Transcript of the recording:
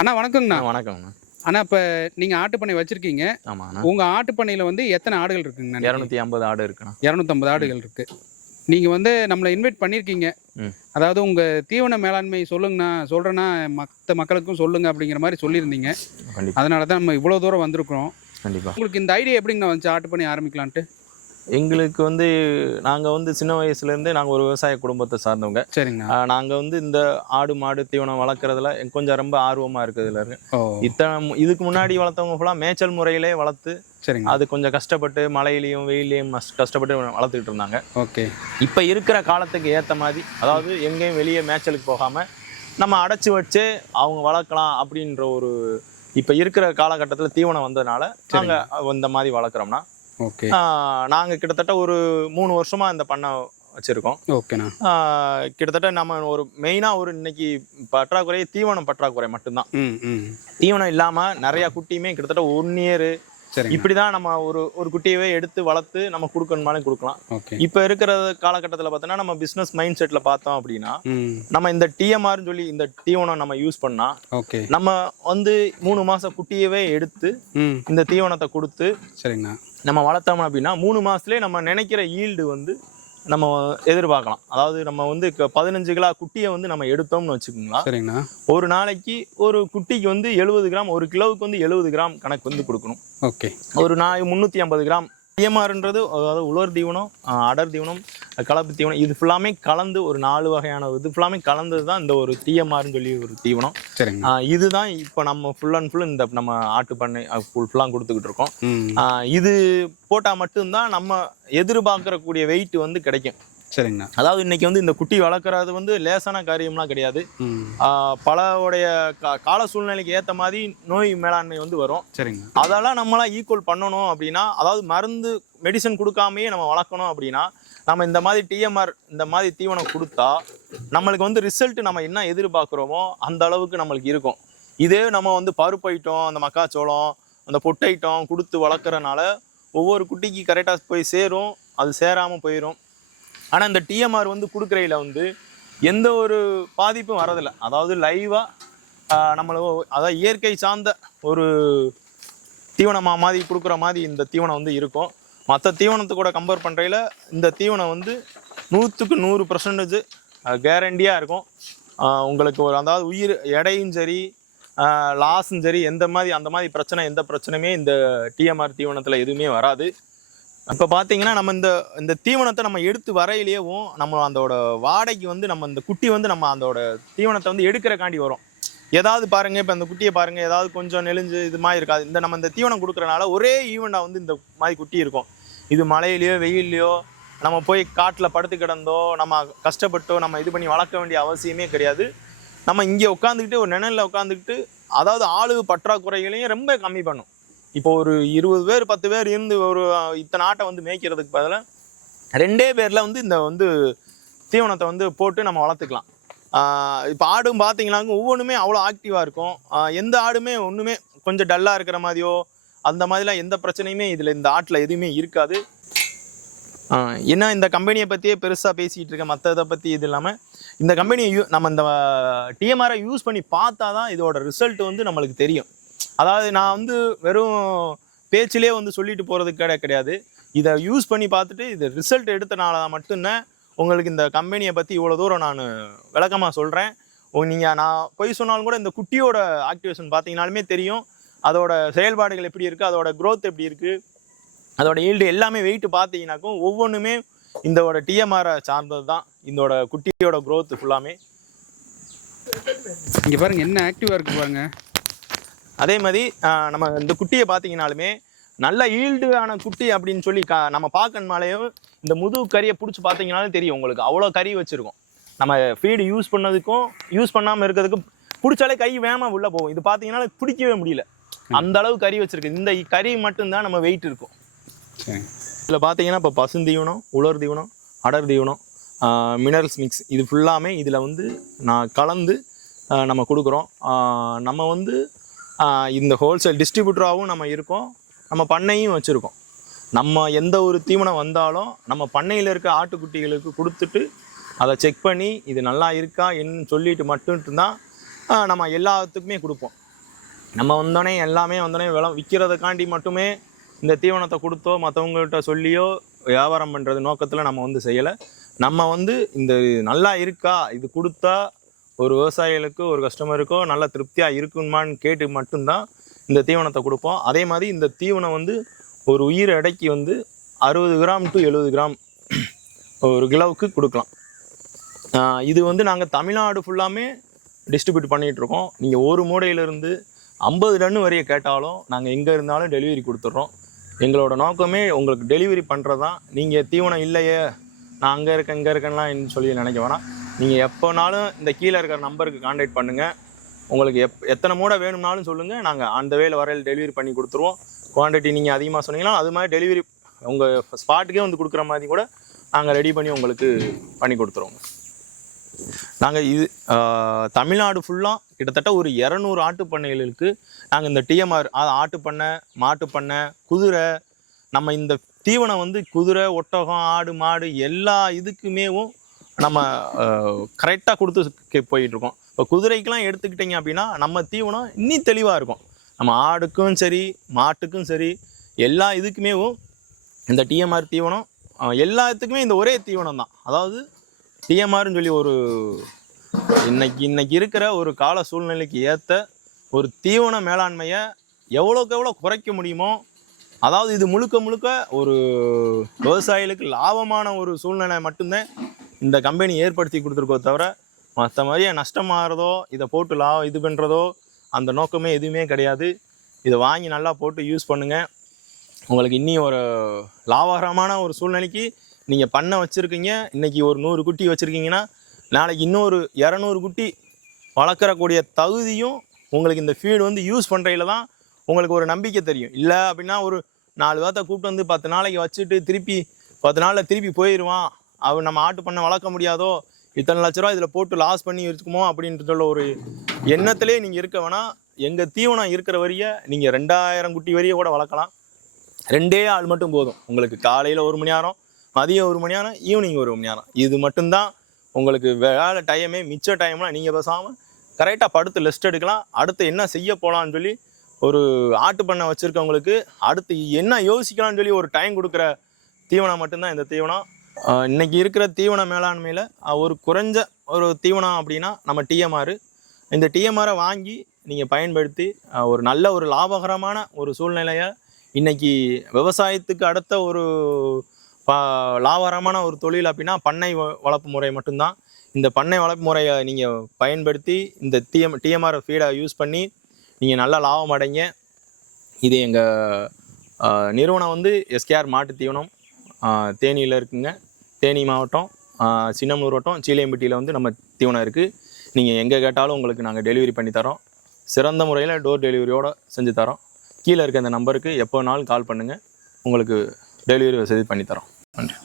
அண்ணா வணக்கங்கண்ணா. வணக்கம்ண்ணா. அண்ணா இப்போ நீங்கள் ஆட்டு பண்ணை வச்சுருக்கீங்க. ஆமாண்ணா. உங்கள் ஆட்டு பண்ணையில் வந்து எத்தனை ஆடுகள் இருக்குங்கண்ணா? 250 ஆடு இருக்குண்ணா. 250 ஆடுகள் இருக்குது. நீங்கள் வந்து நம்மளை இன்வைட் பண்ணியிருக்கீங்க. அதாவது உங்கள் தீவன மேலாண்மை சொல்லுங்கண்ணா, சொல்கிறேன்னா மற்ற மக்களுக்கும் சொல்லுங்கள் அப்படிங்கிற மாதிரி சொல்லியிருந்தீங்க. அதனால தான் நம்ம இவ்வளோ தூரம் வந்திருக்கிறோம். கண்டிப்பாக. உங்களுக்கு இந்த ஐடியா எப்படிங்கண்ணா வந்துச்சு ஆட்டு பண்ணை ஆரம்பிக்கலான்ட்டு? எங்களுக்கு வந்து நாங்கள் வந்து சின்ன வயசுலேருந்தே நாங்கள் ஒரு விவசாய குடும்பத்தை சார்ந்தவங்க. சரிங்கண்ணா. நாங்கள் வந்து இந்த ஆடு மாடு தீவனம் வளர்க்குறதுல கொஞ்சம் ரொம்ப ஆர்வமாக இருக்கிறதுல இருக்கு. இதுக்கு முன்னாடி வளர்த்தவங்க ஃபுல்லாக மேய்ச்சல் முறையிலே வளர்த்து சரிங்க, அது கொஞ்சம் கஷ்டப்பட்டு மழையிலையும் வெயிலையும் கஷ்டப்பட்டு வளர்த்துக்கிட்டு இருந்தாங்க. ஓகே. இப்போ இருக்கிற காலத்துக்கு ஏற்ற மாதிரி, அதாவது எங்கேயும் வெளியே மேய்ச்சலுக்கு போகாமல் நம்ம அடைச்சி வச்சு அவங்க வளர்க்கலாம் அப்படின்ற ஒரு இப்போ இருக்கிற காலகட்டத்தில் தீவனம் வந்ததுனால நாங்கள் இந்த மாதிரி வளர்க்குறோம்னா. ஓகே. நாங்கள் கிட்டத்தட்ட ஒரு 3 வருஷமா இந்த பண்ணை வச்சிருக்கோம். ஓகேண்ணா. கிட்டத்தட்ட நம்ம ஒரு மெயினாக ஒரு இன்னைக்கு பற்றாக்குறை தீவனம் பற்றாக்குறை மட்டும்தான். தீவனம் இல்லாமல் நிறையா குட்டியுமே கிட்டத்தட்ட 1 இயர் இப்படிதான் நம்ம ஒரு குட்டியவே எடுத்து வளர்த்து நம்ம கொடுக்கணுமாலும் கொடுக்கலாம். இப்ப இருக்கிற காலகட்டத்தில் பார்த்தோன்னா நம்ம பிசினஸ் மைண்ட் செட்ல பார்த்தோம் அப்படின்னா நம்ம இந்த டிஎம்ஆர்னு சொல்லி இந்த தீவனம் நம்ம யூஸ் பண்ணா நம்ம வந்து 3 மாசம் குட்டியவே எடுத்து இந்த தீவனத்தை கொடுத்து சரிங்களா நம்ம வளர்த்தோம் அப்படின்னா 3 மாசத்துலயே நம்ம நினைக்கிற ஈல்டு வந்து நம்ம எதிர்பார்க்கலாம். அதாவது நம்ம வந்து 15 கிலோ குட்டியை வந்து நம்ம எடுத்தோம்னு வச்சுக்கோங்களா, சரிங்கண்ணா, ஒரு நாளைக்கு ஒரு குட்டிக்கு வந்து 70 கிராம், ஒரு கிலோவுக்கு வந்து 70 கிராம் கணக்கு வந்து கொடுக்கணும். ஓகே. ஒரு நாய் 350 கிராம் டிஎம்ஆர்ன்றது, அதாவது உலர் தீவனம், அடர் தீவனம், கலப்பு தீவனம், இது ஃபுல்லாமே கலந்து ஒரு 4 வகையான இது ஃபுல்லாமே கலந்தது தான் இந்த ஒரு டிஎம்ஆர்னு சொல்லி ஒரு தீவனம். சரிங்க. இதுதான் இப்போ நம்ம ஃபுல் அண்ட் ஃபுல் இந்த நம்ம ஆட்டு பண்ணை ஃபுல்லாக கொடுத்துக்கிட்டு இருக்கோம். இது போட்டால் மட்டும்தான் நம்ம எதிர்பார்க்கக்கூடிய வெயிட் வந்து கிடைக்கும். சரிங்கண்ணா. அதாவது இன்னைக்கு வந்து இந்த குட்டி வளர்க்குறது வந்து லேசான காரியம்லாம் கிடையாது. பலவுடைய கால சூழ்நிலைக்கு ஏற்ற மாதிரி நோய் மேலாண்மை வந்து வரும். சரிங்க. அதெல்லாம் நம்மளாம் ஈக்குவல் பண்ணணும் அப்படின்னா, அதாவது மருந்து மெடிசன் கொடுக்காமையே நம்ம வளர்க்கணும் அப்படின்னா, நம்ம இந்த மாதிரி டிஎம்ஆர் இந்த மாதிரி தீவனம் கொடுத்தா நம்மளுக்கு வந்து ரிசல்ட் நம்ம என்ன எதிர்பார்க்குறோமோ அந்த அளவுக்கு நம்மளுக்கு இருக்கும். இதே நம்ம வந்து பருப்பு ஐட்டம், அந்த மக்காச்சோளம், அந்த பொட்டு ஐட்டம் கொடுத்து வளர்க்குறனால ஒவ்வொரு குட்டிக்கு கரெக்டாக போய் சேரும், அது சேராமல் போயிடும். ஆனால் இந்த டிஎம்ஆர் வந்து கொடுக்குறையில வந்து எந்த ஒரு பாதிப்பும் வரதில்லை. அதாவது லைவாக அதாவது இயற்கை சார்ந்த ஒரு தீவனமாக மாதிரி கொடுக்குற மாதிரி இந்த தீவனம் வந்து இருக்கும். மற்ற தீவனத்தை கூட கம்பேர் பண்ணுறையில் இந்த தீவனம் வந்து 100க்கு 100% கேரண்டியாக இருக்கும். உங்களுக்கு ஒரு அதாவது உயிர் எடையும் சரி லாஸும் சரி அந்த மாதிரி எந்த பிரச்சனையுமே இந்த டிஎம்ஆர் தீவனத்தில் எதுவுமே வராது. இப்போ பார்த்தீங்கன்னா நம்ம இந்த தீவனத்தை நம்ம எடுத்து வரையிலேயும் நம்ம அதோட வாடகைக்கு வந்து நம்ம இந்த குட்டி வந்து நம்ம அதோட தீவனத்தை வந்து எடுக்கிறக்காண்டி வரும். ஏதாவது பாருங்கள், இப்போ அந்த குட்டியை பாருங்கள், ஏதாவது கொஞ்சம் நெளிஞ்சு இது மாதிரி இருக்காது. நம்ம இந்த தீவனம் கொடுக்குறனால ஒரே ஈவெண்டாக வந்து இந்த மாதிரி குட்டி இருக்கும். இது மழையிலையோ வெயிலையோ நம்ம போய் காட்டில் படுத்து கிடந்தோ நம்ம கஷ்டப்பட்டோ நம்ம இது பண்ணி வளர்க்க வேண்டிய அவசியமே கிடையாது. நம்ம இங்கே உட்காந்துக்கிட்டு ஒரு நிழலில் உட்காந்துக்கிட்டு, அதாவது ஆளு பற்றாக்குறைகளையும் ரொம்ப கம்மி பண்ணும். இப்போ ஒரு 20 பேர் 10 பேர் இருந்து ஒரு இத்தனை ஆட்டை வந்து மேய்க்கிறதுக்கு பதிலாக 2 பேரில் வந்து இந்த வந்து தீவனத்தை வந்து போட்டு நம்ம வளர்த்துக்கலாம். இப்போ ஆடும் பார்த்தீங்கன்னா ஒவ்வொன்றுமே அவ்வளோ ஆக்டிவாக இருக்கும். எந்த ஆடுமே ஒன்றுமே கொஞ்சம் டல்லாக இருக்கிற மாதிரியோ அந்த மாதிரிலாம் எந்த பிரச்சனையுமே இதில் இந்த ஆட்டில் எதுவுமே இருக்காது. ஏன்னா இந்த கம்பெனியை பற்றியே பெருசாக பேசிகிட்டு இருக்கேன், மற்ற இதை பற்றி இது இல்லாமல் இந்த கம்பெனியை நம்ம இந்த டிஎம்ஆரை யூஸ் பண்ணி பார்த்தா தான் இதோட ரிசல்ட் வந்து நம்மளுக்கு தெரியும். அதாவது நான் வந்து வெறும் பேச்சிலே வந்து சொல்லிட்டு போகிறதுக்கு கிடையாது. இதை யூஸ் பண்ணி பார்த்துட்டு இது ரிசல்ட் எடுத்தனால மட்டும்தான் உங்களுக்கு இந்த கம்பெனியை பற்றி இவ்வளோ தூரம் நான் விளக்கமாக சொல்கிறேன். நான் போய் சொன்னாலும் கூட இந்த குட்டியோட ஆக்டிவேஷன் பார்த்தீங்கன்னாலுமே தெரியும், அதோட செயல்பாடுகள் எப்படி இருக்குது, அதோட க்ரோத் எப்படி இருக்குது, அதோட ஈல்டு எல்லாமே வெயிட் பார்த்தீங்கன்னாக்கும் ஒவ்வொன்றுமே இதோட டிஎம்ஆரை சார்ந்தது தான். இதோட குட்டியோட க்ரோத் ஃபுல்லாமே இங்கே பாருங்கள் என்ன ஆக்டிவாக இருக்குது பாருங்க. அதே மாதிரி நம்ம இந்த குட்டியை பார்த்தீங்கன்னாலுமே நல்ல ஈல்டான குட்டி அப்படின்னு சொல்லி நம்ம பார்க்கணுமாலேயும் இந்த முதுகு கறியை பிடிச்சி பார்த்தீங்கன்னாலும் தெரியும் உங்களுக்கு, அவ்வளோ கறி வச்சுருக்கோம். நம்ம ஃபீடு யூஸ் பண்ணதுக்கும் யூஸ் பண்ணாமல் இருக்கிறதுக்கும் பிடிச்சாலே கை வேகமாக உள்ளே போகும். இது பார்த்தீங்கன்னா பிடிக்கவே முடியல, அந்த அளவு கறி வச்சுருக்கு. இந்த கறி மட்டும்தான் நம்ம வெயிட் இருக்கும். இதில் பார்த்தீங்கன்னா இப்போ பசுந்தீவனம், உலர் தீவனம், அடர் தீவனம், மினரல்ஸ் மிக்ஸ், இது ஃபுல்லாமே இதில் வந்து நான் கலந்து நம்ம கொடுக்குறோம். நம்ம வந்து இந்த ஹோல்சேல் டிஸ்ட்ரிபியூட்டராகவும் நம்ம இருக்கோம், நம்ம பண்ணையும் வச்சுருக்கோம். நம்ம எந்த ஒரு தீவனம் வந்தாலும் நம்ம பண்ணையில் இருக்க ஆட்டுக்குட்டிகளுக்கு கொடுத்துட்டு அதை செக் பண்ணி இது நல்லா இருக்கா என்னன்னு சொல்லிட்டு மட்டும்தான் நம்ம எல்லாத்துக்குமே கொடுப்போம். நம்ம வந்தோடனே எல்லாமே வந்தோடனே விற்கிறதுக்காண்டி மட்டுமே இந்த தீவனத்தை கொடுத்தோ மற்றவங்கள்ட்ட சொல்லியோ வியாபாரம் பண்ணுறது நோக்கத்தில் நம்ம வந்து செய்யலை. நம்ம வந்து இந்த நல்லா இருக்கா, இது கொடுத்தா ஒரு விவசாயிகளுக்கு ஒரு கஸ்டமருக்கோ நல்ல திருப்தியாக இருக்குமான்னு கேட்டு மட்டும்தான் இந்த தீவனத்தை கொடுப்போம். அதே மாதிரி இந்த தீவனம் வந்து ஒரு உயிர் எடைக்கு வந்து 60 கிராம் டு 70 கிராம் ஒரு கிலோவுக்கு கொடுக்கலாம். இது வந்து நாங்கள் தமிழ்நாடு ஃபுல்லாமே டிஸ்ட்ரிபியூட் பண்ணிகிட்ருக்கோம். நீங்கள் ஒரு மூடையிலேருந்து 50 டன் வரைய கேட்டாலும் நாங்கள் எங்கே இருந்தாலும் டெலிவரி கொடுத்துட்றோம். எங்களோட நோக்கமே உங்களுக்கு டெலிவரி பண்ணுறது தான். நீங்கள் தீவனம் இல்லையே நான் அங்கே இருக்கேன் இங்கே இருக்கேன்லாம் சொல்லி நினைக்க வேணாம். நீங்கள் எப்போனாலும் இந்த கீழே இருக்கிற நம்பருக்கு கான்டாக்ட் பண்ணுங்கள். உங்களுக்கு எத்தனை மூடை வேணும்னாலும் சொல்லுங்கள், நாங்கள் அந்த வேலை வரையில் டெலிவரி பண்ணி கொடுத்துருவோம். குவான்டிட்டி நீங்கள் அதிகமாக சொன்னீங்கன்னா அது மாதிரி டெலிவரி உங்கள் ஸ்பாட்டுக்கே வந்து கொடுக்குற மாதிரி கூட நாங்கள் ரெடி பண்ணி உங்களுக்கு பண்ணி கொடுத்துருவோம். நாங்கள் இது தமிழ்நாடு ஃபுல்லாக கிட்டத்தட்ட ஒரு 200 ஆட்டு பண்ணைகளுக்கு நாங்கள் இந்த டிஎம்ஆர் ஆட்டு பண்ணை, மாட்டு பண்ணை, குதிரை, நம்ம இந்த தீவனம் வந்து குதிரை, ஒட்டகம், ஆடு, மாடு எல்லா இதுக்குமேவும் நம்ம கரெக்டாக கொடுத்து போயிட்டுருக்கோம். இப்போ குதிரைக்கெலாம் எடுத்துக்கிட்டிங்க அப்படின்னா நம்ம தீவனம் இன்னும் தெளிவாக இருக்கும். நம்ம ஆடுக்கும் சரி மாட்டுக்கும் சரி எல்லா இதுக்குமேவும் இந்த டிஎம்ஆர் தீவனம் எல்லாத்துக்குமே இந்த ஒரே தீவனம் தான். அதாவது டிஎம்ஆர்னு சொல்லி ஒரு இன்னைக்கு இருக்கிற ஒரு கால சூழ்நிலைக்கு ஏற்ற ஒரு தீவன மேலாண்மையை எவ்வளோக்கு எவ்வளோ குறைக்க முடியுமோ, அதாவது இது முழுக்க ஒரு விவசாயிகளுக்கு லாபமான ஒரு சூழ்நிலை மட்டும்தான் இந்த கம்பெனி ஏற்படுத்தி கொடுத்துருக்கோ தவிர மற்ற மாதிரியே நஷ்டமாகறதோ இதை போட்டு இது பண்ணுறதோ அந்த நோக்கமே எதுவுமே கிடையாது. இதை வாங்கி நல்லா போட்டு யூஸ் பண்ணுங்கள். உங்களுக்கு இன்னி ஒரு லாபகரமான ஒரு சூழ்நிலைக்கு நீங்கள் பண்ண வச்சுருக்கீங்க. இன்றைக்கி ஒரு 100 குட்டி வச்சுருக்கீங்கன்னா நாளைக்கு இன்னொரு 200 குட்டி வளர்க்குறக்கூடிய தகுதியும் உங்களுக்கு இந்த ஃபீடு வந்து யூஸ் பண்ணுறதுல தான் உங்களுக்கு ஒரு நம்பிக்கை தெரியும். இல்லை அப்படின்னா ஒரு 4 வாரத்தை கூப்பிட்டு வந்து 10 நாளைக்கு வச்சுட்டு திருப்பி 10 நாளில் திருப்பி போயிடுவான், அவன் நம்ம ஆட்டு பண்ண வளர்க்க முடியாதோ, இத்தனை லட்ச ரூபா இதில் போட்டு லாஸ் பண்ணி இருக்குமோ அப்படின்ற ஒரு எண்ணத்திலே நீங்கள் இருக்க வேணாம். எங்கள் தீவனம் இருக்கிற வரைய நீங்கள் 2000 குட்டி வரைய கூட வளர்க்கலாம். 2 ஆள் மட்டும் போதும் உங்களுக்கு. காலையில் 1 மணி நேரம், மதியம் 1 மணி நேரம், ஈவினிங் 1 மணி நேரம். இது மட்டும்தான் உங்களுக்கு வேலை டைமே. மிச்ச டைம்லாம் நீங்கள் பேசாமல் கரெக்டாக படுத்து லிஸ்ட் எடுக்கலாம். அடுத்து என்ன செய்ய போகலான்னு சொல்லி ஒரு ஆட்டு பண்ணை வச்சுருக்கவங்களுக்கு அடுத்து என்ன யோசிக்கலாம்னு சொல்லி ஒரு டைம் கொடுக்குற தீவனம் மட்டும்தான் இந்த தீவனம். இன்றைக்கி இருக்கிற தீவன மேலாண்மையில் ஒரு குறைஞ்ச ஒரு தீவனம் அப்படின்னா நம்ம டிஎம்ஆர். இந்த டிஎம்ஆரை வாங்கி நீங்கள் பயன்படுத்தி ஒரு நல்ல ஒரு லாபகரமான ஒரு சூழ்நிலையை இன்றைக்கி விவசாயத்துக்கு அடுத்த ஒரு லாபகரமான ஒரு தொழில் அப்படின்னா பண்ணை வளர்ப்பு முறை மட்டும்தான். இந்த பண்ணை வளர்ப்பு முறையை நீங்கள் பயன்படுத்தி இந்த டிஎம்ஆர் ஃபீடை யூஸ் பண்ணி நீங்கள் நல்ல லாபம் அடைங்க. இது எங்கள் நிறுவனம் வந்து எஸ்கேஆர் மாட்டு தீவனம், தேனியில் இருக்குங்க. தேனி மாவட்டம், சின்னமனூர் வட்டம், சீலையம்பட்டியில் வந்து நம்ம தீவனம் இருக்குது. நீங்கள் எங்கே கேட்டாலும் உங்களுக்கு நாங்கள் டெலிவரி பண்ணி தரோம். சிறந்த முறையில் டோர் டெலிவரியோடு செஞ்சு தரோம். கீழே இருக்க இந்த நம்பருக்கு எப்போனாலும் கால் பண்ணுங்கள், உங்களுக்கு டெலிவரி வசதி பண்ணித்தரோம். நன்றி.